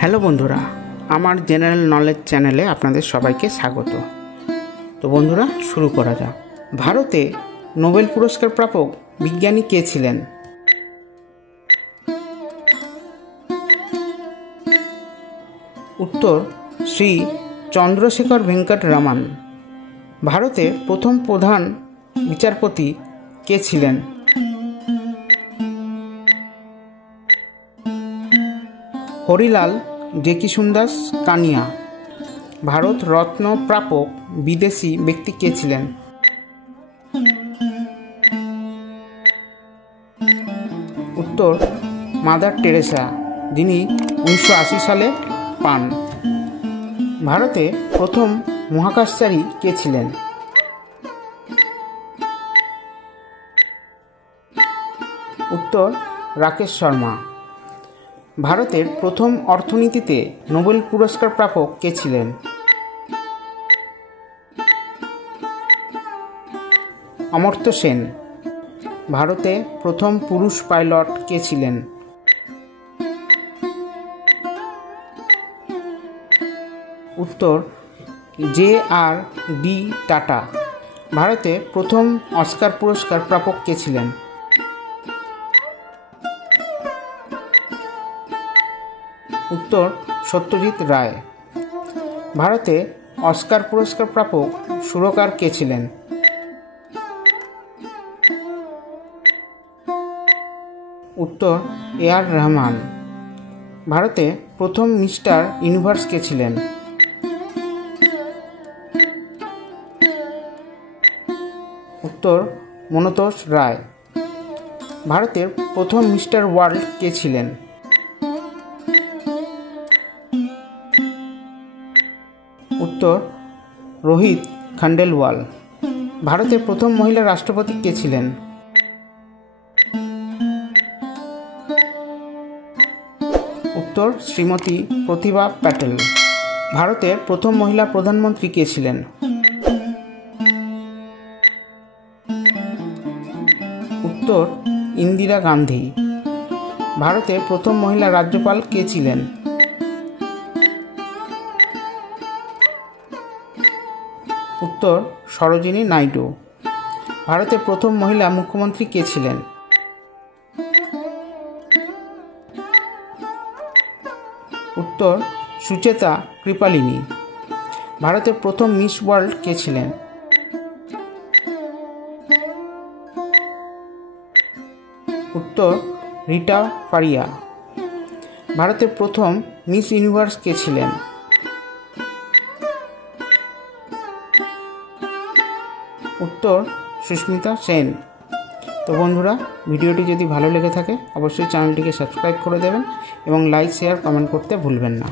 হ্যালো বন্ধুরা, আমার general knowledge চ্যানেলে আপনাদের সবাইকে স্বাগত। তো বন্ধুরা, শুরু করা যাক। ভারতে নোবেল পুরস্কার প্রাপক বিজ্ঞানী কে ছিলেন? উত্তর শ্রী চন্দ্রশেখর ভেঙ্কট রামান। ভারতে প্রথম প্রধান বিচারপতি কে ছিলেন? হরিলাল জেকিসুন্দাস কানিয়া। ভারত রত্ন প্রাপক বিদেশি ব্যক্তি কে ছিলেন? উত্তর মাদার টেরেসা, যিনি 1980 সালে পান। ভারতে প্রথম মহাকাশচারী কে ছিলেন? উত্তর রাকেশ শর্মা। ভারতের প্রথম অর্থনীতিতে নোবেল পুরস্কার প্রাপক কে ছিলেন? অমর্ত্য সেন। ভারতে প্রথম পুরুষ পাইলট কে ছিলেন? উত্তর JR-D টাটা। ভারতে প্রথম অস্কার পুরস্কার প্রাপক কে ছিলেন? উত্তর সত্যজিৎ রায়। ভারতে অস্কার পুরস্কার প্রাপক সুরকার কে ছিলেন? উত্তর AR রহমান। ভারতে প্রথম মিস্টার ইউনিভার্স কে ছিলেন? উত্তর মনতোষ রায়। ভারতের প্রথম মিস্টার ওয়ার্ল্ড কে ছিলেন? উত্তর রোহিত খান্ডেলওয়াল। ভারতের প্রথম মহিলা রাষ্ট্রপতি কে ছিলেন? উত্তর শ্রীমতী প্রতিভা প্যাটেল। ভারতের প্রথম মহিলা প্রধানমন্ত্রী কে ছিলেন? উত্তর ইন্দিরা গান্ধী। ভারতের প্রথম মহিলা রাজ্যপাল কে ছিলেন? উত্তর সরোজিনী নাইডু। ভারতের প্রথম মহিলা মুখ্যমন্ত্রী কে ছিলেন? উত্তর সুচেতা কৃপালিনী। ভারতের প্রথম মিস ওয়ার্ল্ড কে ছিলেন? উত্তর রিটা ফারিয়া। ভারতের প্রথম মিস ইউনিভার্স কে ছিলেন? উত্তর সুস্মিতা সেন। তো বন্ধুরা, ভিডিওটি যদি ভালো লেগে থাকে অবশ্যই চ্যানেলটিকে সাবস্ক্রাইব করে দেবেন এবং লাইক, শেয়ার, কমেন্ট করতে ভুলবেন না।